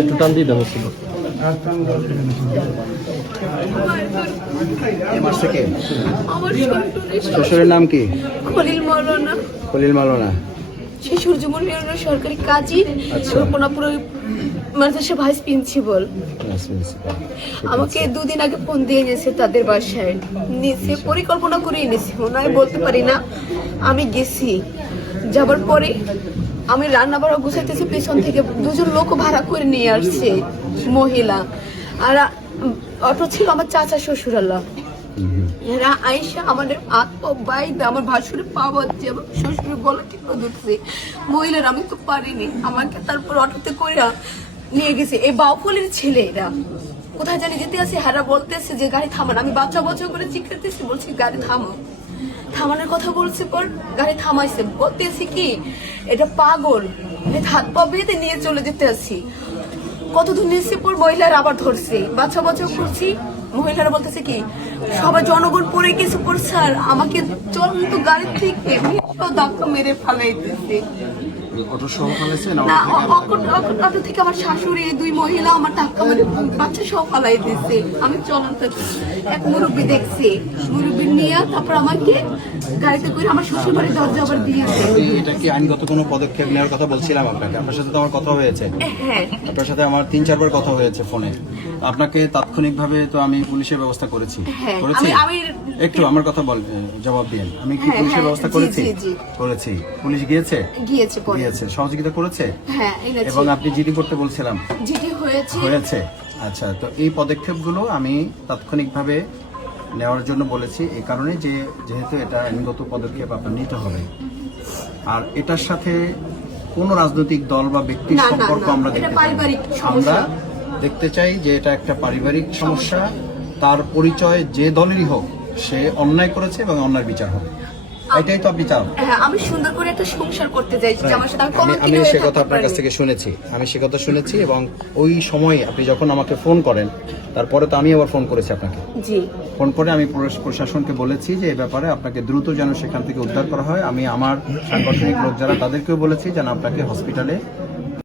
একটু টান দিয়ে দেওয়া হচ্ছিল। শ্বশুরের নাম কি? খলিল মাওলানা। খলিল মাওলানা সে সূর্যমন্ডল সরকারি কাজী, রূপনাপুর মাদ্রাসা ভাইস প্রিন্সিপাল। আমাকে দুদিন আগে ফোন দিয়ে গেছে তাদের বাসায়, নিচে পরিকল্পনা করে এনেছি, ওনায় বলতে পারি না। আমি গেছি, যাবার পরে আমি রান্না বাড়া গুছাইতেছি, পেছন থেকে দুজন লোক ভাড়া করে নিয়ে আসছে মহিলা, আর অটো ছিল আমার চাচা শ্বশুরাল্লাহ। এরা আইসা আমাদের আমার ভাসুরে পাওয়া যাচ্ছে, আমার শ্বশুর বলে ঠিক ধরছে মহিলার। আমি তো পারিনি, আমাকে তারপর অটোতে করে নিয়ে গেছে। এই বাউফলের ছেলে এরা কোথায় জানি যেতে আছে, হারা বলতেছে যে গাড়ি থামান। আমি বাচ্চা বাচ্চা করে চিৎকারতেছি, বলছি গাড়ি থামো। থামানোর কথা বলছে, পর গাড়ি থামাইছে, বলতেছি কি এটা পাগল, হাত পা বেঁধে নিয়ে চলে যেতে আসি। কত দূর নিয়েছে, পর মহিলার আবার ধরছে, বাচ্চা বাচ্চা করছি। মহিলারা বলতেছে কি সবাই জনগণ পড়ে গেছে, পর স্যার আমাকে চলন্ত গাড়ি থেকে ধাক্কা মেরে ফালাইতেছে। অটো থেকে আমার শাশুড়ি, দুই মহিলা আমার ধাক্কা মেরে বাচ্চা সব ফালাই দিচ্ছে। আমি চলন্ত এক মুরব্বী দেখছি, মুরব্বী নিয়ে তারপর আমাকে গাড়িতে করে আমার শ্বশুর বাড়ির দরজা আবার দিয়েছে। এটা কি আইনগত কোনো পদক্ষেপ নেওয়ার কথা বলছিলাম আপনাকে? আপনার সাথে তো আমার কথা হয়েছে। হ্যাঁ, আপনার সাথে আমার 3-4 বার কথা হয়েছে ফোনে। আপনাকে তাৎক্ষণিকভাবে তো আমি পুলিশের ব্যবস্থা করেছি। একটু আমার কথা জবাব দিন। আমি কি পুলিশের ব্যবস্থা করেছি? করেছি। পুলিশ গিয়েছে সহযোগিতা করেছে। হ্যাঁ, এবং আপনি জিডি করতে বলছিলাম, জিডি হয়েছে। আচ্ছা, তো এই পদক্ষেপগুলো আমি তাৎক্ষণিকভাবে নেওয়ার জন্য বলেছি এই কারণে যে যেহেতু এটা আইনগত পদক্ষেপ আপনার নিতে হবে। আর এটার সাথে কোনো রাজনৈতিক দল বা ব্যক্তির সম্পর্ক আমরা দেখতে চাই যে এটা একটা পারিবারিক সমস্যা। তার পরিচয় যে দলেরই হোক, সে অন্যায় করেছে এবং অন্যায় বিচার হবে, এটাই তো আপনি চান। আমি সুন্দর করে একটা সংসার করতে চাইছি, আমার সাথে আমি সে কথা আপনার কাছ থেকে শুনেছি, এবং ওই সময় আপনি যখন আমাকে ফোন করেন, তারপরে তো আমি আবার ফোন করেছি আপনাকে। ফোন করে আমি প্রশাসনকে বলেছি যে এই ব্যাপারে আপনাকে দ্রুত যেন সেখান থেকে উদ্ধার করা হয়। আমি আমার সাংগঠনিক লোক যারা তাদেরকেও বলেছি যেন আপনাকে হসপিটালে